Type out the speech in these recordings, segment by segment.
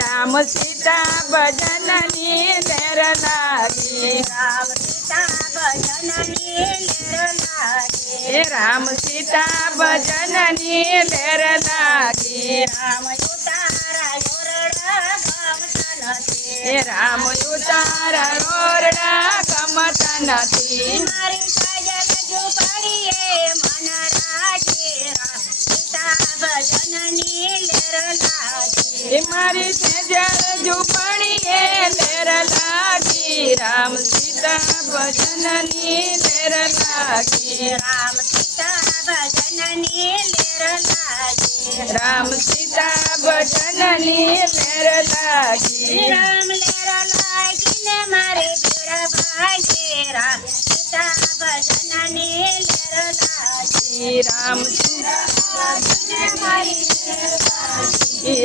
राम सीता भजननी लेर लागी राम सीता भजननी लेर लागी राम सीता भजननी लेर लागी राम उतारा योरड़ा गमता नथी राम उतारा रोरड़ा गमता नथी मारी सजग झूपड़ीए मन राजे राम सीता भजननी लेर लागी मारी सेजल झूपड़ीए लेर लागी राम सीता भजननी लेर लागी राम सीता भजननी लेर लागी राम सीता भजननी लेर लागी राम लेर लागी ने मारे पीड़ा भागे राम सीता भजननी लेर लागी राम सीता मारी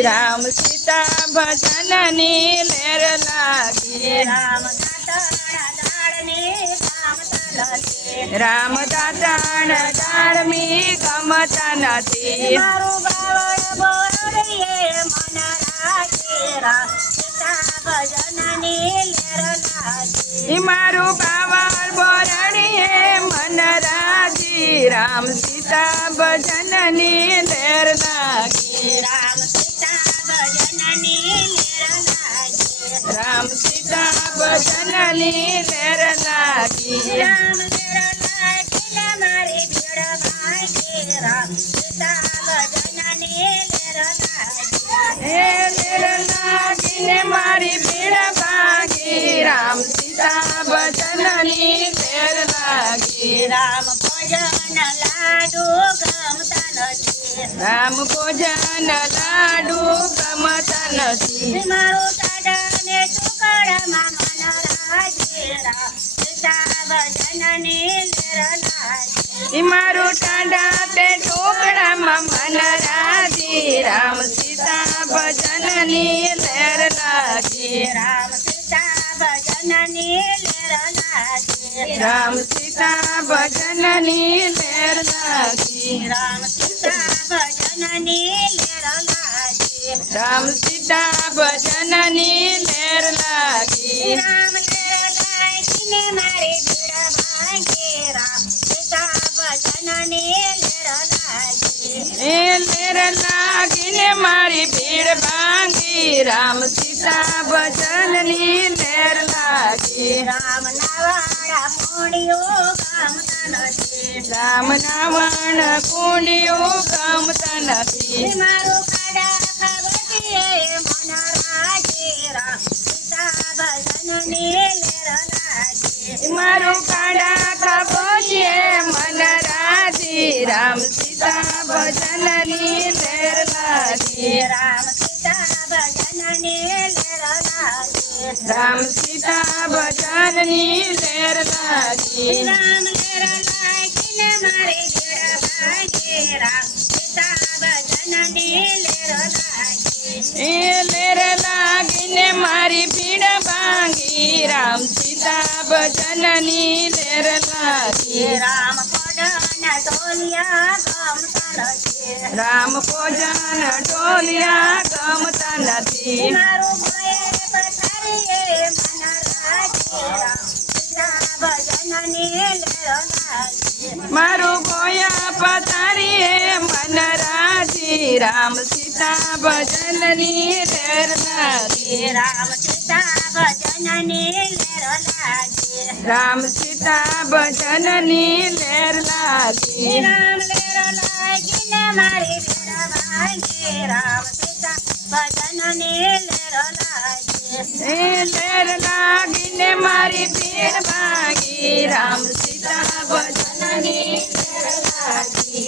राम सीता भजननी लेर लागी राम दाताड़ा दाड़ने गमता नथी राम दाताण दाड़मी गमता नथी मारू बावड़ बोरड़िए मन राजे राम सीता भजननी लेर लागी मारू बावळ बोरड़ीए मन राजी राम सीता भजननी लेर लागी राम सीता भजननी लेर लागी राम सीता भजननी लेर लागी राम लेर लागी ने मारी भीड़ भागे राम सीता भजननी लेर लागी लेर लागी ने मारी भीड़ भागी राम सीता भजननी लेर लागी राम भजन लाडू गमता नथी राम भोजन लाडू गमता नथी मारू टाडाने टुकડામાં મન રાજી રામ सीता भजननी लेर लागी मारू टांडा ते टोकड़ाમાં मन राजी राम सीता भजननी लेर लागी राम सीता भजननी लेर लागी राम सीता भजननी लेर लागी राम सीता भजननी लेर लागी राम सीता भजननी लेर लागी राम लेर लागी ने मारी भीड़ भागे राम सीता भजननी लेर लागी लेर लागी ने मारी भीड़ भांगी राम सीता भजननी लेर लागी राम नावाड़ा पुण्यो गमता नथी राम नावण कुंडियो गमता नथी मारू काड़ा खबरिए मन राजे राम सीता भजननी लेर लागी मारू काड़ा खबोजिए मन राजी राम सीता भजननी लेर लागी राम सीता भजननी लेर लागी राम सीता भजननी लेर लागी राम लेर लागी ने मारे भीड़ भागे राम सीता भजननी लेर लागी लेर लागी ने मारी भीड़ भांगी राम सीता भजननी लेर लागी राम पडन टोलिया गमता नथी राम भोजन टोलिया गमता नथी मारू भये पथारीए मन राजे राम सीता भजननी लेर लागी मारू गोया पतारी मन राजी राम सीता भजननी लेर लागी राम सीता भजननी लेर लागी राम सीता भजननी लेर लागी राम लेर लागी ने मारी भीड़ भागे राम सीता भजननी लेर लागी लेर लागी ने मारी भीड़ भागी राम सीता भजननी लेर लागी।